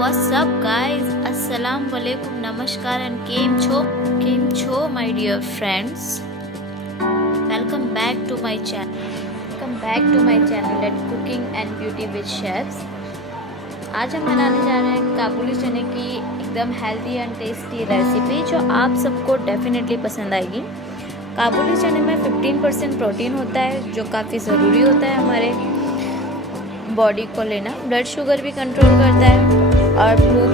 what's up guys, अस्सलाम वालेकुम, नमस्कार एंड केम छो my dear friends. Welcome back to my channel at cooking and beauty with chefs. आज हम बनाने जा रहे हैं काबुली चने की एकदम हेल्दी एंड टेस्टी रेसिपी जो आप सबको डेफिनेटली पसंद आएगी। काबुली चने में 15% प्रोटीन होता है जो काफ़ी ज़रूरी होता है हमारे बॉडी को लेना। ब्लड शुगर भी कंट्रोल करता है और भूख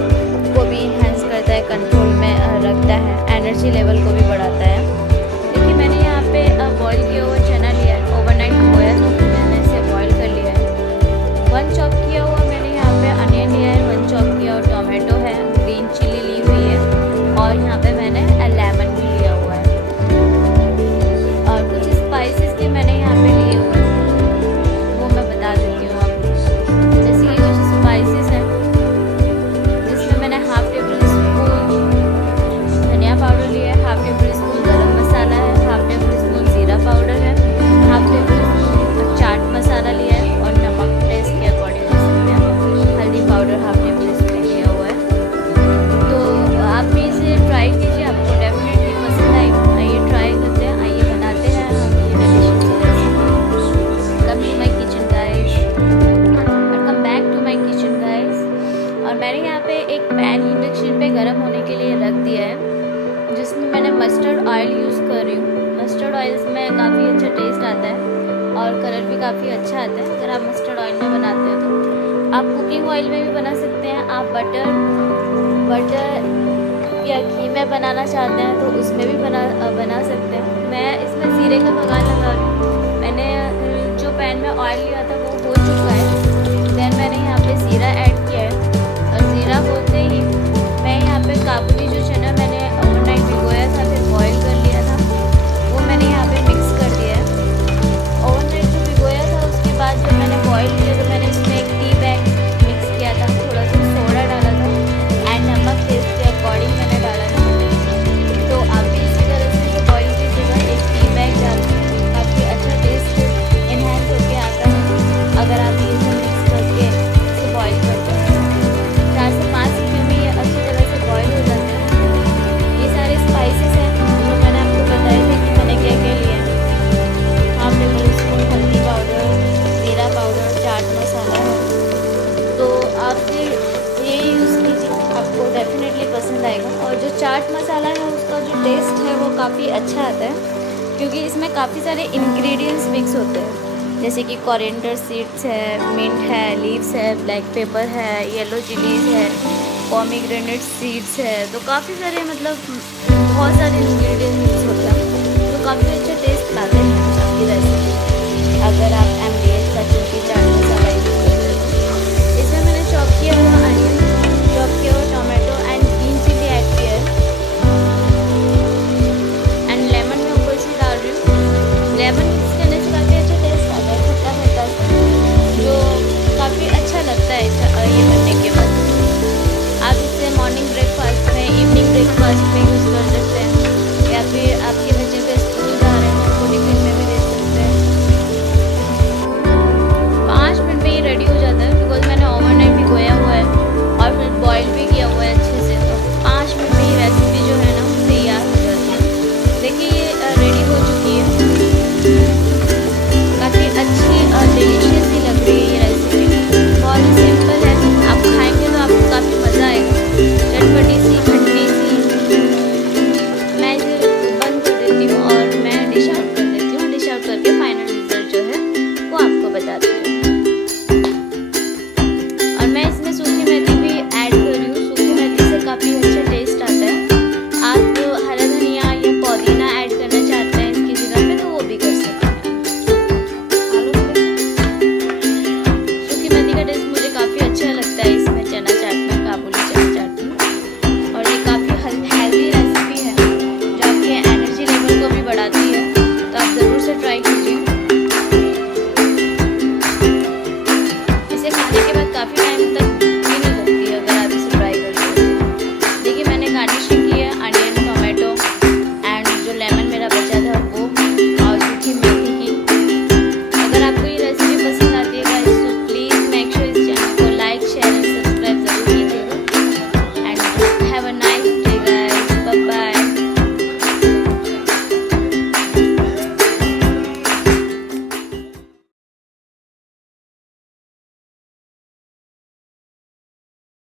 को भी इन्हेंस करता है, कंट्रोल में रखता है, एनर्जी लेवल को भी बढ़ाता है। देखिए मैंने यहाँ पे बॉईल किया हुआ चना लिया है, ओवरनाइट भिगोया तो मैंने इसे बॉईल कर लिया है। 1 चॉप किया हुआ मैंने यहाँ पे अनियन लिया है, 1 चॉप किया हुआ टोमेटो है, ग्रीन चिली ली हुई है और यहाँ पे मैंने लेमन भी लिया हुआ है और कुछ स्पाइसेस के मैंने यहाँ पे लिए हुए हैं, वो मैं बता देती हूँ आपको। जैसे कि कुछ स्पाइसेस हैं जिसमें मैंने हाफ टेबल स्पून धनिया पाउडर लिया है, हाफ टेबल स्पून गरम मसाला है, हाफ टेबल स्पून ज़ीरा पाउडर है, half table spoon chaat masala लिया है और नमक टेस्ट के अकॉर्डिंग ले सकते हैं। हल्दी पाउडर हाफ टेबल स्पून लिया हुआ है। तो आप भी इसे ट्राई कीजिए, आपको डेफिनेटली पसंद आएगा। आइए ट्राई करते हैं, आइए बनाते हैं हम ये delicious recipe. Come to my kitchen guys, welcome back to my kitchen guys. और मैंने यहाँ पे एक पैन इंडक्शन पे गर्म होने के लिए रख दिया है जिसमें मैंने मस्टर्ड ऑयल यूज़ कर रही हूँ। मस्टर्ड ऑयल में काफ़ी अच्छा टेस्ट आता है और कलर भी काफ़ी अच्छा आता है अगर आप मस्टर्ड ऑयल में बनाते हैं तो। आप कुकिंग ऑयल में भी बना सकते हैं, आप बटर या घी में बनाना चाहते हैं तो उसमें भी बना सकते हैं। मैं इसमें ज़ीरे का बघार लगा रही हूँ। मैंने जो पैन में ऑयल लिया था वो हो चुका है, देन मैंने यहाँ पे ज़ीरा ऐड किया है और ज़ीरा होते ही मैं यहाँ पे काबुली जो चना मैंने ओवरनाइट भिगोया था फिर बॉईल कर लिया था वो मैंने यहाँ पे मिक्स कर दिया है। ओवरनाइट जो भिगोया था उसके बाद जब मैंने बॉईल किया तो मैंने इसमें एक टी बैग मिक्स किया था, थोड़ा सा सोडा डाला था एंड नमक टेस्ट के अकॉर्डिंग मैंने डाला था। तो आप भी इसी तरह से जो बॉईल कीजिएगा, एक टी बैग डाल काफ़ी अच्छा टेस्ट इन्हेंस होके आता है अगर आप ये सब मिक्स करके इसे बॉईल करते हैं। 4 से 5 सीटी में ये अच्छी तरह से बॉईल हो जाते हैं। ये सारे स्पाइसेस हैं जो मैंने आपको बताए थे कि मैंने क्या क्या लिया है। हाफ टेबल स्पून हल्दी पाउडर, ज़ीरा पाउडर, चाट मसाला है, तो आप ये यूज़ कीजिए, आपको डेफिनेटली पसंद आएगा। और जो चाट मसाला है उसका जो टेस्ट है वो काफ़ी अच्छा आता है क्योंकि इसमें काफ़ी सारे इंग्रेडिएंट्स मिक्स होते हैं जैसे कि कोरिएंडर सीड्स है, मिंट है, लीव्स है, ब्लैक पेपर है, येलो चिलीज़ है, पोमीग्रेनेट सीड्स है, तो काफ़ी सारे बहुत सारे इंग्रेडिएंट्स मिक्स होते हैं तो काफ़ी अच्छा टेस्ट लाते हैं आपकी रेसिपी अगर आप एमडीएच का चूँकि चाट मसाला यूज़ करते हो। इसमें मैंने चॉप किया हुआ अनियन, चॉप किया हुआ tomato and green chilli add किया है एंड लेमन मैं ऊपर से डाल रही हूँ। लेमन मिक्स करने से काफ़ी अच्छा टेस्ट आता है, खट्टा खट्टा जो काफ़ी अच्छा लगता है ये बनने के बाद। आप इसे मॉर्निंग ब्रेकफास्ट में, इवनिंग ब्रेकफास्ट में यूज़ कर सकते हैं या फिर आपके बच्चे के स्कूल जा रहे हैं तो टिफिन में भी दे सकते हैं। 5 मिनट में ये रेडी हो जाता है बिकॉज मैंने ओवरनाइट भिगोया हुआ है और फिर बॉईल भी किया हुआ है अच्छे से, तो 5 मिनट में ये रेसिपी जो है ना तैयार हो जाती है। देखिए ये रेडी हो चुकी है, काफ़ी अच्छी और डिलीशियस ही लग रही है ये रेसिपी। बहुत ही सिंपल है, आप खाएंगे तो आपको काफ़ी मज़ा आएगा, चटपटी सी खट्टी सी। मैं इसे बंद कर देती हूँ और मैं डिश आउट कर देती हूँ। डिश आउट करके फाइनल रिजल्ट जो है वो आपको बताती हूँ। और मैं इसमें सूखी मेथी